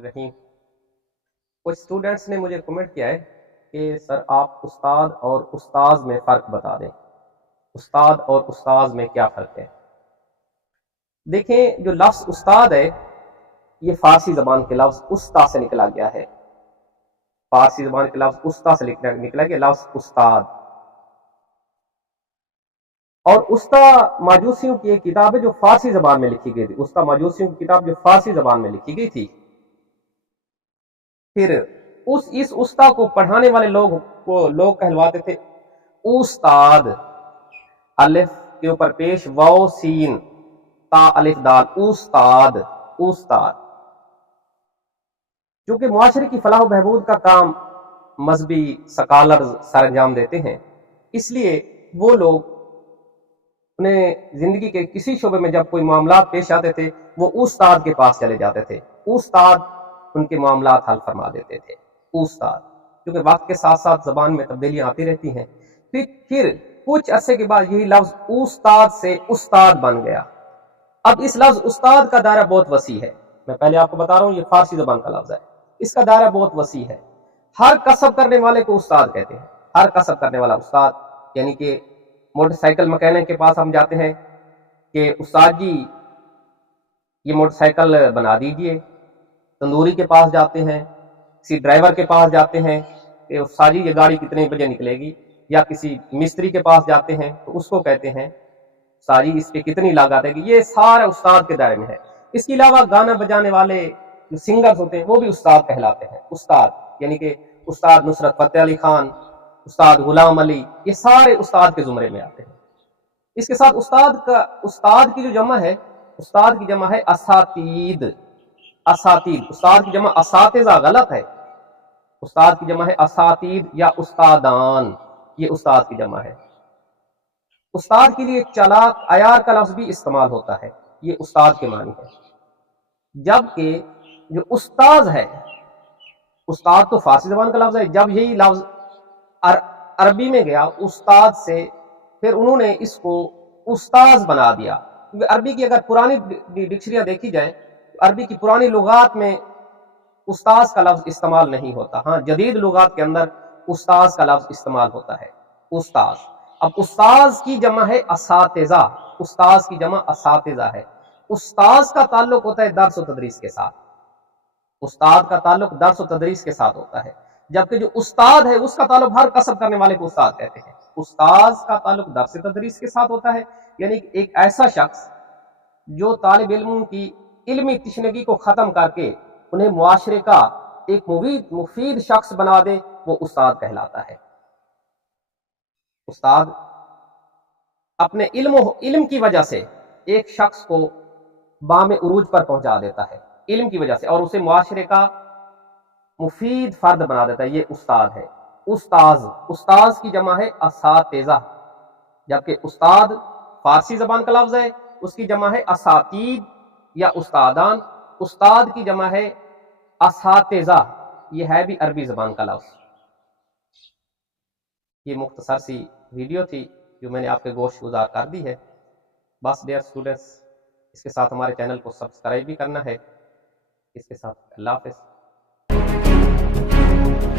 रहीम। कुछ स्टूडेंट्स ने मुझे कमेंट किया है कि सर आप उस्ताद और उस्ताज में फ़र्क बता दें, उस्ताद और उस्ताज में क्या फ़र्क है। देखें, जो लफ्ज़ उस्ताद है ये फ़ारसी ज़बान के लफ्ज़ उस्ता से निकला गया है। फ़ारसी ज़बान के लफ्ज़ उस्ता से निकला गया लफ्ज़ उस्ताद। और उस्ता माजूसियों की एक किताब है जो फ़ारसी ज़बान में लिखी गई थी। उस्ता माजूसियों की किताब जो फ़ारसी ज़बान में लिखी गई थी। फिर इस उस्ता को पढ़ाने वाले लोग कहलवाते थे उस्ताद। अलिफ के ऊपर पेश वाओ सीन ता अलिफ दाल, उस्ताद उस्ताद। क्योंकि मुआशरे की फलाह बहबूद का काम मजहबी स्कॉलर्स सरंजाम देते हैं, इसलिए वो लोग उन्हें जिंदगी के किसी शोबे में जब कोई मामला पेश आते थे वो उस्ताद के पास चले जाते थे। उस्ताद उनके मामला हल फरमा देते थे। उस्ताद, क्योंकि वक्त के साथ साथ जबान में तब्दीलियां आती रहती हैं। फिर कुछ अरसे के बाद यही लफ्ज उस्ताद से उस्ताद बन गया। अब इस लफ्ज उस्ताद का दायरा बहुत वसी है। मैं पहले आपको बता रहा हूं ये फारसी जबान का लफ्ज है, इसका दायरा बहुत वसी है। हर कसब करने वाले को उस्ताद कहते हैं। हर कसब करने वाला उस्ताद, यानी कि मोटरसाइकिल मैकेनिक के पास हम जाते हैं कि उस्ताद जी ये मोटरसाइकिल बना दीजिए। तंदूरी के पास जाते हैं, किसी ड्राइवर के पास जाते हैं कि उस्ताद जी ये गाड़ी कितने बजे निकलेगी, या किसी मिस्त्री के पास जाते हैं तो उसको कहते हैं उस्ताद जी इस पे कितनी लागत है। ये सारा उस्ताद के दायरे में है। इसके अलावा गाना बजाने वाले जो सिंगर्स होते हैं वो भी उस्ताद कहलाते हैं। उस्ताद यानी कि उस्ताद नुसरत फतेह अली खान, उस्ताद गुलाम अली, ये सारे उस्ताद के जुमरे में आते हैं। इसके साथ उस्ताद की जो जमा है, उस्ताद की जमा है असातीद। असातीद, उस्ताद की जमा असातिज़ा गलत है। उस्ताद की जमा है असातीद या उस्तादान, ये उस्ताद की जमा है। उस्ताद के लिए चालाक अयार का लफ्ज भी इस्तेमाल होता है, ये उस्ताद के मानी है। जबकि जो उस्ताज है, उस्ताद तो फारसी जबान का लफ्ज है, जब यही लफ्ज अरबी में गया उस्ताद से, फिर उन्होंने इसको उस्ताज बना दिया। क्योंकि अरबी की अगर पुरानी डिक्शनरियां देखी जाए तो अरबी की पुरानी लुगात में उस्ताज का लफ्ज इस्तेमाल नहीं होता। हाँ, जदीद लुगात के अंदर उस्ताज का लफ्ज इस्तेमाल होता है, उस्ताज। अब उस्ताज की जमा है असातिज़ा, उस्ताज की जमा असातिज़ा है। उस्ताज का ताल्लुक होता है दर्स व तदरीस के साथ, उस्ताद का ताल्लुक दर्स व तदरीस के साथ होता है। जबकि जो उस्ताद है उसका ताल्लुक हर कसब करने वाले को उस्ताद कहते हैं। उस्ताद का ताल्लुक दर्स व तदरीस के साथ होता है, यानी एक ऐसा शख्स जो तालिब इल्मों की इल्मी तिश्नगी को खत्म करके उन्हें मुआशरे का एक मुफीद शख्स बना दे, वो उस्ताद कहलाता है। उस्ताद अपने इल्म की वजह से एक शख्स को बामे उरूज पर पहुंचा देता है, इल्म की वजह से, और उसे मुआशरे का मुफीद फर्द बना देता है। ये उस्ताद है। उस्ताज की जमा है असातिज़ा, जबकि उस्ताद फारसी जबान का लफ्ज है, उसकी जमा है असातीद या उस्तादान। उस्ताद की जमा है असातिज़ा, ये है भी अरबी जबान का लफ्ज। ये मुख्तसर सी वीडियो थी जो मैंने आपके गोश गुजार कर दी है। बस डियर स्टूडेंट्स, इसके साथ हमारे चैनल को सब्सक्राइब भी करना है। इसके साथ अल्लाह हाफ़िज़।